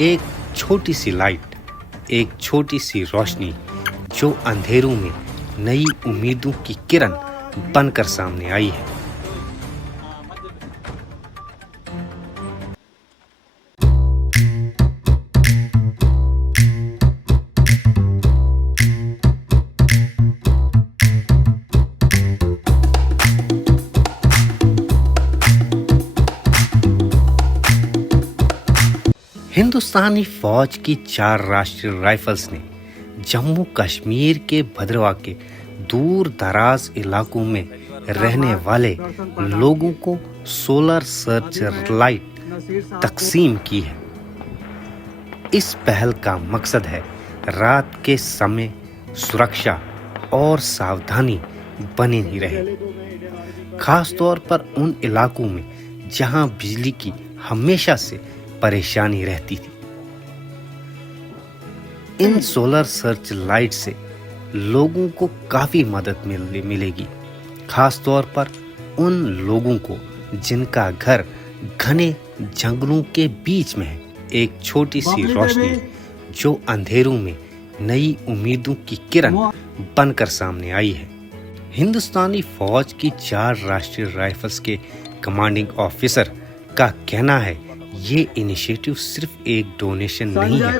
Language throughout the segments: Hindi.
एक छोटी सी लाइट, एक छोटी सी रोशनी जो अंधेरों में नई उम्मीदों की किरण बनकर सामने आई है। हिंदुस्तानी फौज की 4 राष्ट्रीय राइफल्स ने जम्मू कश्मीर के भद्रवाह के दूर दराज इलाकों में रहने वाले लोगों को सोलर सर्च लाइट तकसीम की है। इस पहल का मकसद है रात के समय सुरक्षा और सावधानी बनी ही रहे, खास तौर पर उन इलाकों में जहां बिजली की हमेशा से परेशानी रहती थी। इन सोलर सर्च लाइट से लोगों को काफी मदद मिलेगी, खास तौर पर उन लोगों को जिनका घर घने जंगलों के बीच में है। एक छोटी सी रोशनी जो अंधेरों में नई उम्मीदों की किरण बनकर सामने आई है। हिंदुस्तानी फौज की 4 राष्ट्रीय राइफल्स के कमांडिंग ऑफिसर का कहना है ये इनिशिएटिव सिर्फ एक डोनेशन नहीं है,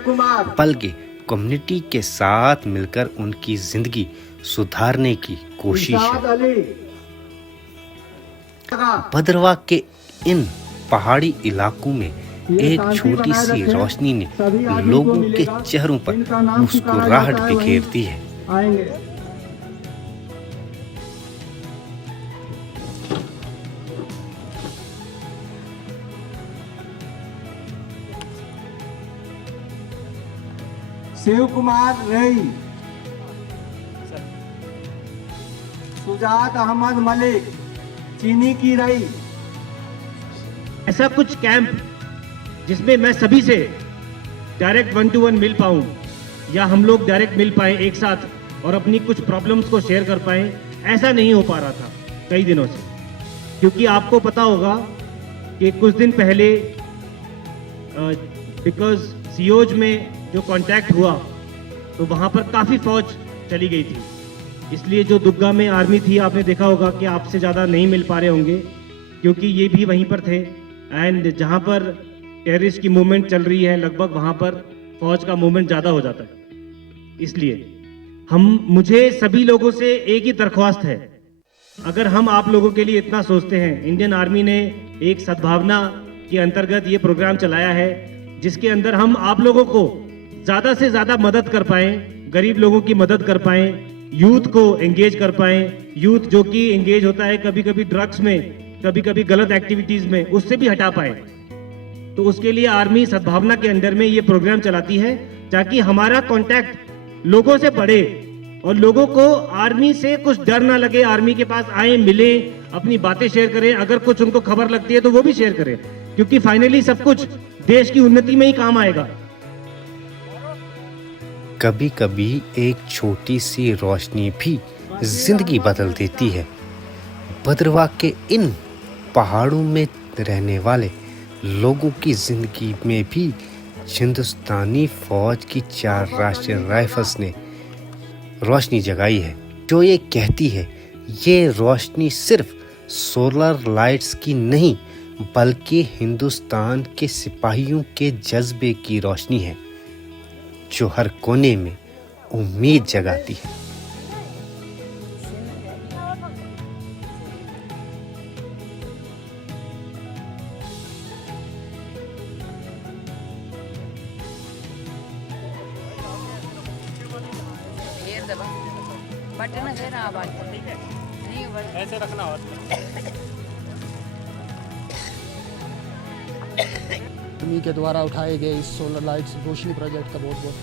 बल्कि कम्युनिटी के साथ मिलकर उनकी जिंदगी सुधारने की कोशिश है। भद्रवाह के इन पहाड़ी इलाकों में एक छोटी सी रोशनी ने लोगों के चेहरों पर मुस्कुराहट बिखेरती है। शिव कुमार रई, सुजात अहमद मलिक, चीनी की रई। ऐसा कुछ कैंप जिसमें मैं सभी से डायरेक्ट 1 to 1 मिल पाऊं या हम लोग डायरेक्ट मिल पाए एक साथ और अपनी कुछ प्रॉब्लम्स को शेयर कर पाए, ऐसा नहीं हो पा रहा था कई दिनों से। क्योंकि आपको पता होगा कि कुछ दिन पहले बिकॉज सियोज में जो कांटेक्ट हुआ तो वहाँ पर काफ़ी फौज चली गई थी, इसलिए जो दुग्गा में आर्मी थी आपने देखा होगा कि आपसे ज़्यादा नहीं मिल पा रहे होंगे, क्योंकि ये भी वहीं पर थे। एंड जहाँ पर टेररिस्ट की मूवमेंट चल रही है लगभग वहाँ पर फौज का मूवमेंट ज़्यादा हो जाता है। इसलिए मुझे सभी लोगों से एक ही दरख्वास्त है, अगर हम आप लोगों के लिए इतना सोचते हैं, इंडियन आर्मी ने एक सद्भावना के अंतर्गत ये प्रोग्राम चलाया है जिसके अंदर हम आप लोगों को ज़्यादा से ज़्यादा मदद कर पाएं, गरीब लोगों की मदद कर पाएं, यूथ को एंगेज कर पाएं। यूथ जो कि एंगेज होता है कभी कभी ड्रग्स में, कभी कभी गलत एक्टिविटीज़ में, उससे भी हटा पाए। तो उसके लिए आर्मी सद्भावना के अंडर में ये प्रोग्राम चलाती है ताकि हमारा कांटेक्ट लोगों से बढ़े और लोगों को आर्मी से कुछ डर ना लगे, आर्मी के पास आए, मिले, अपनी बातें शेयर करें, अगर कुछ उनको खबर लगती है तो वो भी शेयर करें, क्योंकि फाइनली सब कुछ देश की उन्नति में ही काम आएगा। कभी कभी एक छोटी सी रोशनी भी जिंदगी बदल देती है। भद्रवाह के इन पहाड़ों में रहने वाले लोगों की जिंदगी में भी हिंदुस्तानी फौज की 4 राष्ट्रीय राइफल्स ने रोशनी जगाई है, जो ये कहती है ये रोशनी सिर्फ सोलर लाइट्स की नहीं बल्कि हिंदुस्तान के सिपाहियों के जज्बे की रोशनी है, जो हर कोने में उम्मीद जगाती है। बटन है ना, आवाज नहीं ऐसे रखना और आर्मी के द्वारा उठाए गए इस सोलर लाइट्स रोशनी प्रोजेक्ट का बहुत बहुत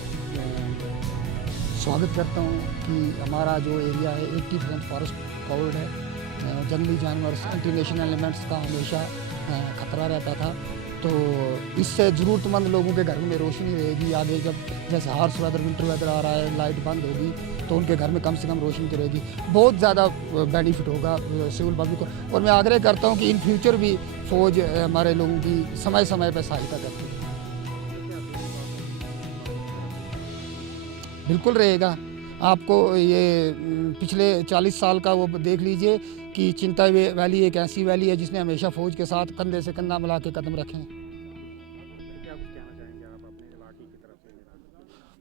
स्वागत करता हूँ कि हमारा जो एरिया है 80% फॉरेस्ट कवर्ड है। जंगली जानवर, एंटी नेशनल एलिमेंट्स का हमेशा खतरा रहता था, तो इससे ज़रूरतमंद लोगों के घर में रोशनी रहेगी। आगे जब जैसे हार्श वेदर, विंटर वेदर आ रहा है, लाइट बंद होगी तो उनके घर में कम से कम रोशनी तो रहेगी। बहुत ज़्यादा बेनिफिट होगा सिविल पब्लिक को। और मैं आग्रह करता हूँ कि इन फ्यूचर भी फ़ौज हमारे लोगों की समय समय पर सहायता करती है। बिल्कुल रहेगा। आपको ये पिछले 40 साल का वो देख लीजिए कि चिंता वैली एक ऐसी वैली है जिसने हमेशा फ़ौज के साथ कंधे से कंधा मिला के कदम रखे हैं।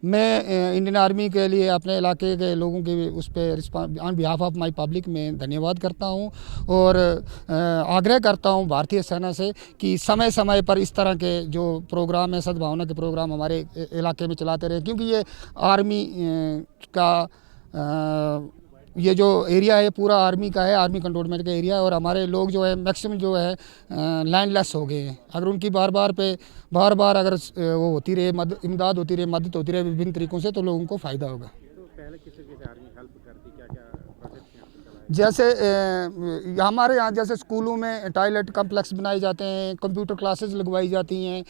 मैं इंडियन आर्मी के लिए अपने इलाके के लोगों के उस पर on behalf of my public में धन्यवाद करता हूं और आग्रह करता हूं भारतीय सेना से कि समय समय पर इस तरह के जो प्रोग्राम है, सद्भावना के प्रोग्राम हमारे इलाके में चलाते रहे, क्योंकि ये आर्मी का ये जो एरिया है पूरा आर्मी का है, आर्मी कंटोनमेंट का एरिया है और हमारे लोग जो है मैक्सिमम जो है लैंडलेस हो गए हैं। अगर उनकी बार बार अगर वो होती रहे, इमदाद होती रहे, मदद होती रहे विभिन्न तरीक़ों से, तो लोगों को फ़ायदा होगा। जैसे हमारे यहाँ जैसे स्कूलों में टॉयलेट कम्प्लेक्स बनाए जाते हैं, कंप्यूटर क्लासेस लगवाई जाती हैं,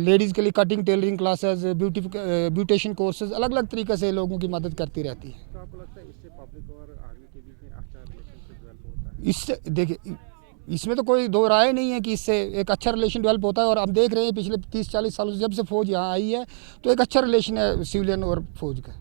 लेडीज़ के लिए cutting tailoring classes, beautician courses, अलग अलग तरीक़े से लोगों की मदद करती रहती है। तो आपको लगता है इससे पब्लिक और आर्मी के बीच में अच्छा रिलेशनशिप डेवलप होता है? इससे देखिए, इसमें तो कोई दो राय नहीं है कि इससे एक अच्छा रिलेशन डेवलप होता है और हम देख रहे हैं पिछले 30-40 सालों से जब से फ़ौज यहाँ आई है तो एक अच्छा रिलेशन है सिविलियन और फ़ौज का।